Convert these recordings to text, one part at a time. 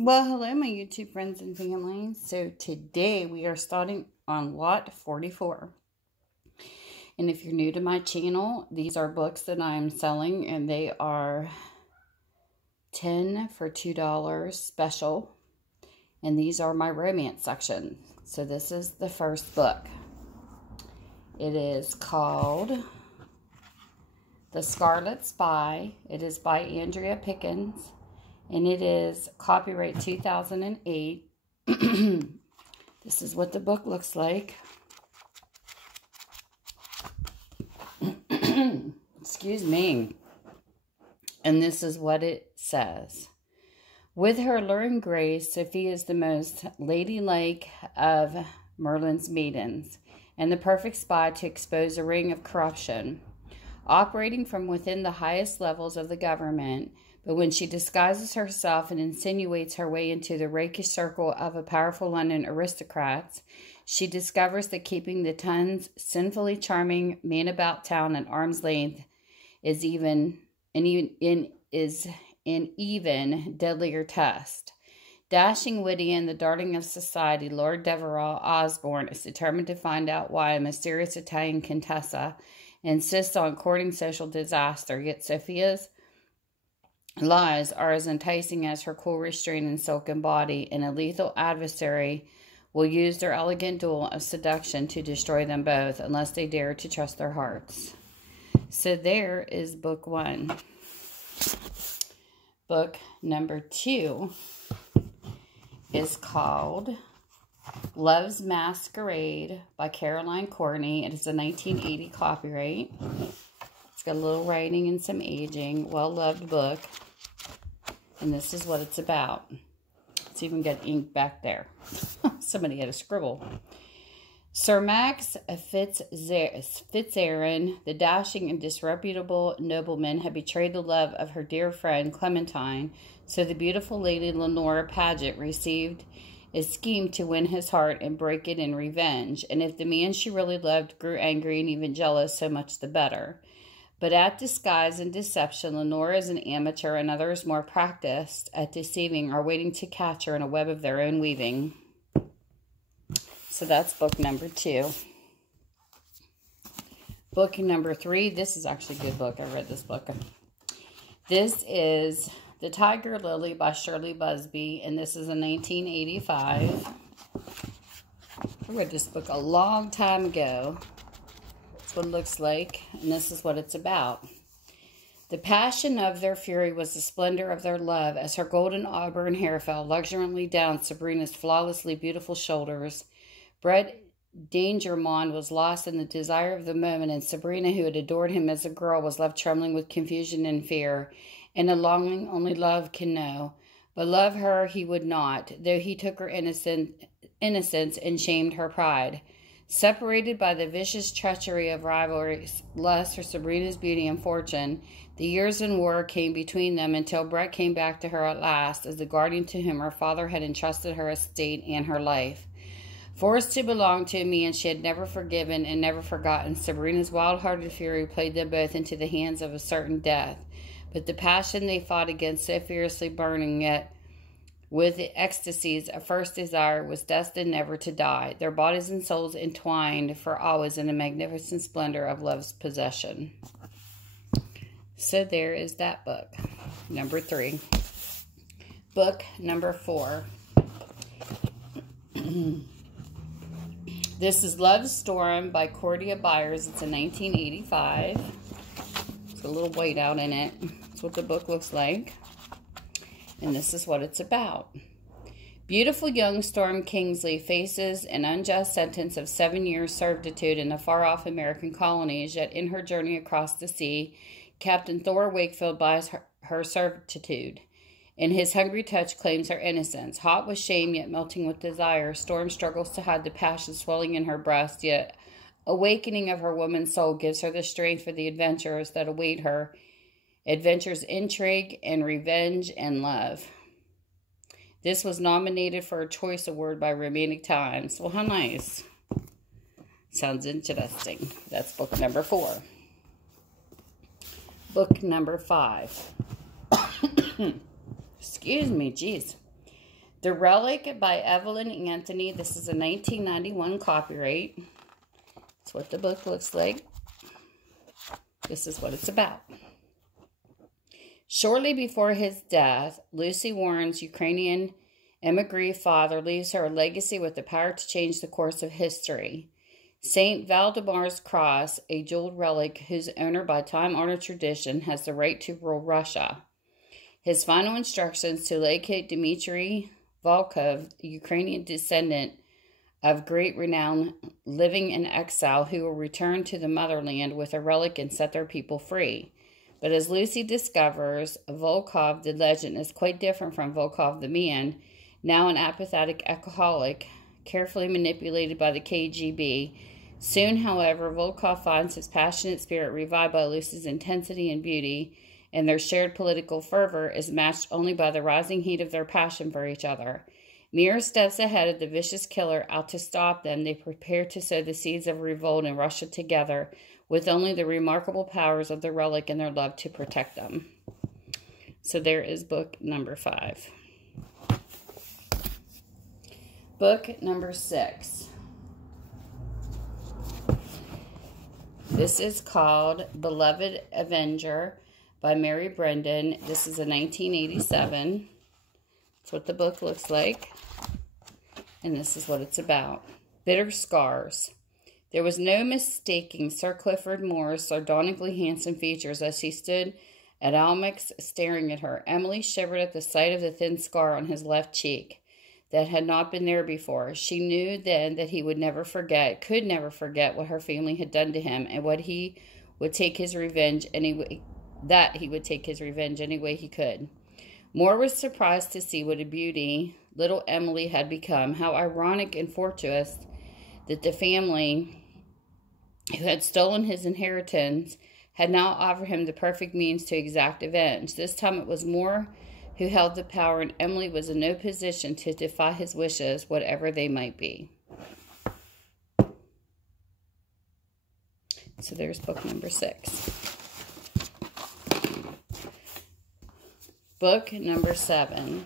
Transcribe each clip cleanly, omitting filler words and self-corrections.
Well, hello, my YouTube friends and family. So today we are starting on lot 44. And if you're new to my channel, these are books that I'm selling, and they are 10 for $2 special. And these are my romance section. So this is the first book. It is called The Scarlet Spy. It is by Andrea Pickens. And it is copyright 2008. This is what the book looks like. Excuse me. And this is what it says. With her alluring grace, Sophia is the most ladylike of Merlin's maidens, and the perfect spy to expose a ring of corruption, operating from within the highest levels of the government. But when she disguises herself and insinuates her way into the rakish circle of a powerful London aristocrats, she discovers that keeping the ton's sinfully charming man about town at arm's length is an even deadlier test. Dashing, witty, and the darling of society, Lord Deverell Osborne is determined to find out why a mysterious Italian Contessa insists on courting social disaster, yet Sophia's lies are as enticing as her cool restraint and silken body, and a lethal adversary will use their elegant duel of seduction to destroy them both, unless they dare to trust their hearts. So there is book one. Book number 2 is called Love's Masquerade by Courtney. It is a 1980 copyright. It's got a little writing and some aging. Well-loved book. And this is what it's about. It's even got ink back there. Somebody had a scribble. Sir Max Fitzarron, the dashing and disreputable nobleman, had betrayed the love of her dear friend Clementine, so the beautiful Lady Lenora Paget received a scheme to win his heart and break it in revenge. And if the man she really loved grew angry and even jealous, so much the better. But at disguise and deception, Lenora is an amateur, and others more practiced at deceiving are waiting to catch her in a web of their own weaving. So that's book number 2. Book number 3. This is actually a good book. I read this book. This is The Tigerlily by Shirlee Busbee, and this is a 1985. I read this book a long time ago. That's what it looks like, and this is what it's about. The passion of their fury was the splendor of their love, as her golden auburn hair fell luxuriantly down Sabrina's flawlessly beautiful shoulders. Brett Dangermond was lost in the desire of the moment, and Sabrina, who had adored him as a girl, was left trembling with confusion and fear, and a longing only love can know. But love her he would not, though he took her innocence and shamed her pride. Separated by the vicious treachery of rivalry, lust for Sabrina's beauty and fortune, the years in war came between them until Brett came back to her at last as the guardian to whom her father had entrusted her estate and her life. Forced to belong to a man she had never forgiven and never forgotten, Sabrina's wild-hearted fury played them both into the hands of a certain death. But the passion they fought against, so fiercely burning, yet with the ecstasies of first desire, was destined never to die, their bodies and souls entwined for always in the magnificent splendor of love's possession. So there is that book, number 3. Book number 4. This is Love Storm by Cordia Byers. It's a 1985. It's a little white out in it. That's what the book looks like. And this is what it's about. Beautiful young Storm Kingsley faces an unjust sentence of 7 years' servitude in the far-off American colonies, yet in her journey across the sea, Captain Thor Wakefield buys her servitude. And his hungry touch claims her innocence. Hot with shame, yet melting with desire, Storm struggles to hide the passion swelling in her breast, yet awakening of her woman's soul gives her the strength for the adventures that await her. Adventures, intrigue, and revenge, and love. This was nominated for a Choice Award by Romantic Times. Well, how nice. Sounds interesting. That's book number 4. Book number 5. Excuse me, geez. The Relic by Evelyn Anthony. This is a 1991 copyright. That's what the book looks like. This is what it's about. Shortly before his death, Lucy Warren's Ukrainian emigre father leaves her a legacy with the power to change the course of history. St. Valdemar's Cross, a jeweled relic whose owner by time-honored tradition has the right to rule Russia. His final instructions to locate Dmitry Volkov, the Ukrainian descendant of great renown living in exile, who will return to the motherland with a relic and set their people free. But as Lucy discovers, Volkov, the legend, is quite different from Volkov, the man, now an apathetic alcoholic, carefully manipulated by the KGB. Soon, however, Volkov finds his passionate spirit revived by Lucy's intensity and beauty, and their shared political fervor is matched only by the rising heat of their passion for each other. Mere steps ahead of the vicious killer out to stop them, they prepare to sow the seeds of revolt in Russia together, with only the remarkable powers of the relic and their love to protect them. So there is book number 5. Book number 6. This is called Beloved Avenger by Mary Brendan. This is a 1987. That's what the book looks like. And this is what it's about. Bitter Scars. There was no mistaking Sir Clifford Moore's sardonically handsome features as he stood at Almack's staring at her. Emily shivered at the sight of the thin scar on his left cheek that had not been there before. She knew then that he would never forget, could never forget what her family had done to him, and what he would take his revenge anyway, that he would take his revenge any way he could. Moore was surprised to see what a beauty little Emily had become. How ironic and fortuitous that the family who had stolen his inheritance had now offered him the perfect means to exact revenge. This time it was Moore who held the power, and Emily was in no position to defy his wishes, whatever they might be. So there's book number 6. Book number 7.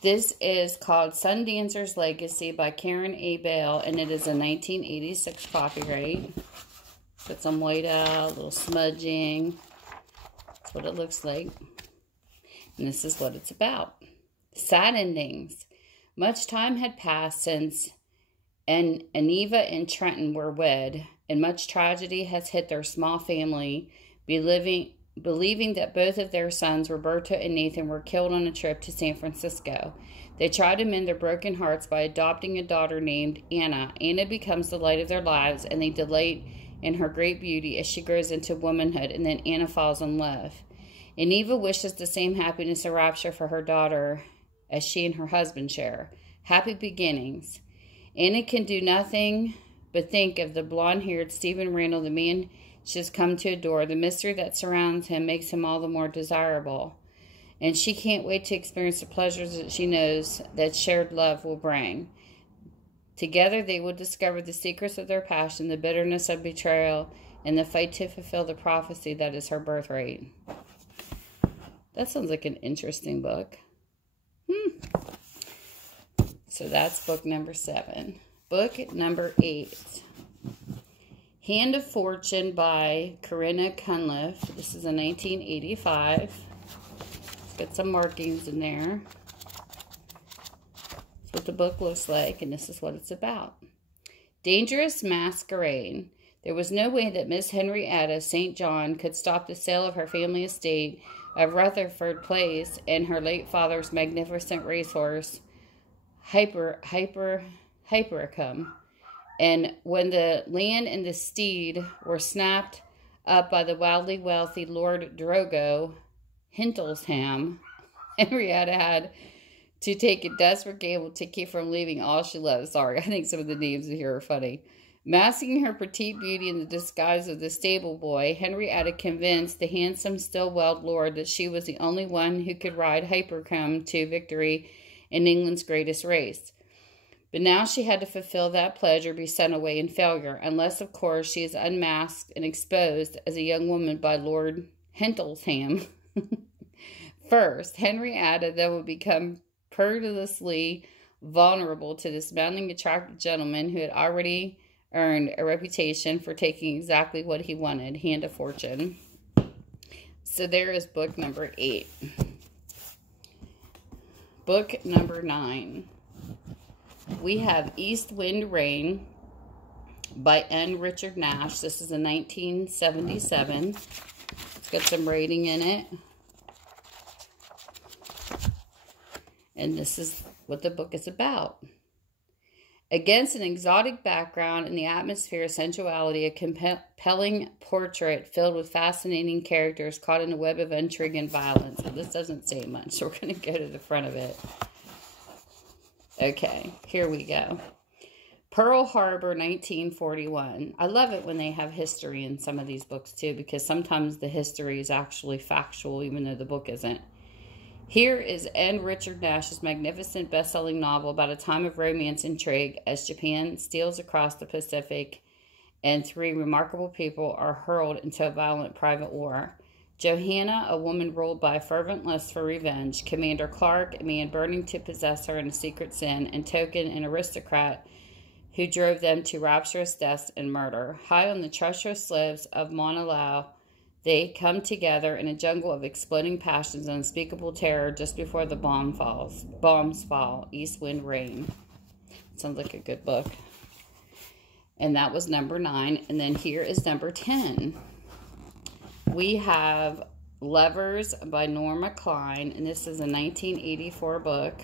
This is called Sundancer's Legacy by Karen A. Bale, and it is a 1986 copyright. Put some white out, a little smudging. That's what it looks like. And this is what it's about. Sad endings. Much time had passed since Aniva and Trenton were wed, and much tragedy has hit their small family, believing that both of their sons, Roberto and Nathan, were killed on a trip to San Francisco. They try to mend their broken hearts by adopting a daughter named Anna. Anna becomes the light of their lives, and they delight in her great beauty as she grows into womanhood, and then Anna falls in love. Aniva wishes the same happiness and rapture for her daughter as she and her husband share. Happy beginnings. Anna can do nothing but think of the blonde-haired Stephen Randall, the man she has come to adore. The mystery that surrounds him makes him all the more desirable, and she can't wait to experience the pleasures that she knows that shared love will bring. Together they will discover the secrets of their passion, the bitterness of betrayal, and the fight to fulfill the prophecy that is her birthright. That sounds like an interesting book. So that's book number 7. Book number 8. Hand of Fortune by Corinna Cunliffe. This is a 1985. It's got some markings in there. That's what the book looks like, and this is what it's about. Dangerous Masquerade. There was no way that Miss Henrietta St. John could stop the sale of her family estate of Rutherford Place and her late father's magnificent racehorse, Hypericum. And when the land and the steed were snapped up by the wildly wealthy Lord Drogo Hintlesham, Henrietta had to take a desperate gamble to keep from leaving all she loved. Sorry, I think some of the names here are funny. Masking her petite beauty in the disguise of the stable boy, Henrietta convinced the handsome, still-welled lord that she was the only one who could ride Hypericum to victory in England's greatest race. But now she had to fulfill that pledge or be sent away in failure, unless, of course, she is unmasked and exposed as a young woman by Lord Hintlesham. First, Henrietta, though, would become perilously vulnerable to this mounting attractive gentleman who had already earned a reputation for taking exactly what he wanted, Hand of Fortune. So there is book number 8. Book number 9. We have East Wind Rain by N. Richard Nash. This is a 1977. It's got some rating in it. And this is what the book is about. Against an exotic background and the atmosphere of sensuality, a compelling portrait filled with fascinating characters caught in a web of intrigue and violence. Well, this doesn't say much, so we're going to go to the front of it. Okay, here we go. Pearl Harbor, 1941. I love it when they have history in some of these books, too, because sometimes the history is actually factual, even though the book isn't. Here is N. Richard Nash's magnificent best-selling novel about a time of romance intrigue as Japan steals across the Pacific and 3 remarkable people are hurled into a violent private war. Johanna, a woman ruled by a fervent lust for revenge, Commander Clark, a man burning to possess her in a secret sin, and Token, an aristocrat who drove them to rapturous deaths and murder. High on the treacherous slopes of Mauna Loa, they come together in a jungle of exploding passions and unspeakable terror just before the bombs fall. East Wind Rain. Sounds like a good book. And that was number 9. And then here is number 10. We have Lovers by Norma Klein. And this is a 1984 book.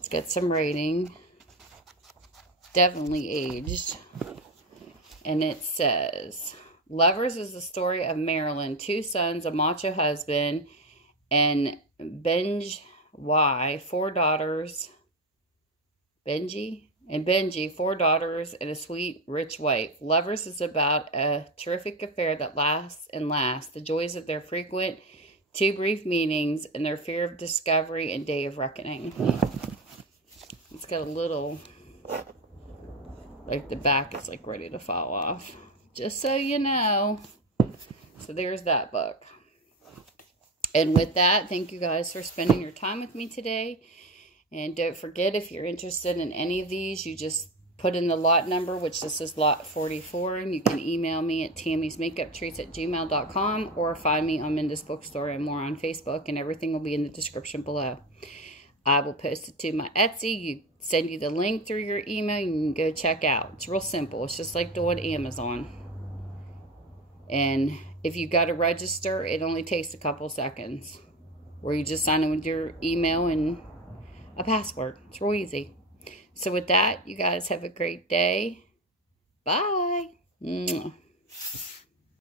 It's got some rating. Definitely aged. And it says, Lovers is the story of Marilyn, 2 sons, a macho husband, and Benji, 4 daughters. Benji, 4 daughters, and a sweet, rich wife. Lovers is about a terrific affair that lasts and lasts, the joys of their frequent 2 brief meetings, and their fear of discovery and day of reckoning. It's got a little... like the back is like ready to fall off. Just so you know. So there's that book. And with that, thank you guys for spending your time with me today. And don't forget, if you're interested in any of these, you just put in the lot number, which this is lot 44. And you can email me at tammysmakeuptreats@gmail.com or find me on Minda's Bookstore and more on Facebook. And everything will be in the description below. I will post it to my Etsy. Send you the link through your email. You can go check out. It's real simple. It's just like doing Amazon. And if you got to register, it only takes a couple seconds. Where you just sign in with your email and a password. It's real easy. So with that, you guys have a great day. Bye. Mwah.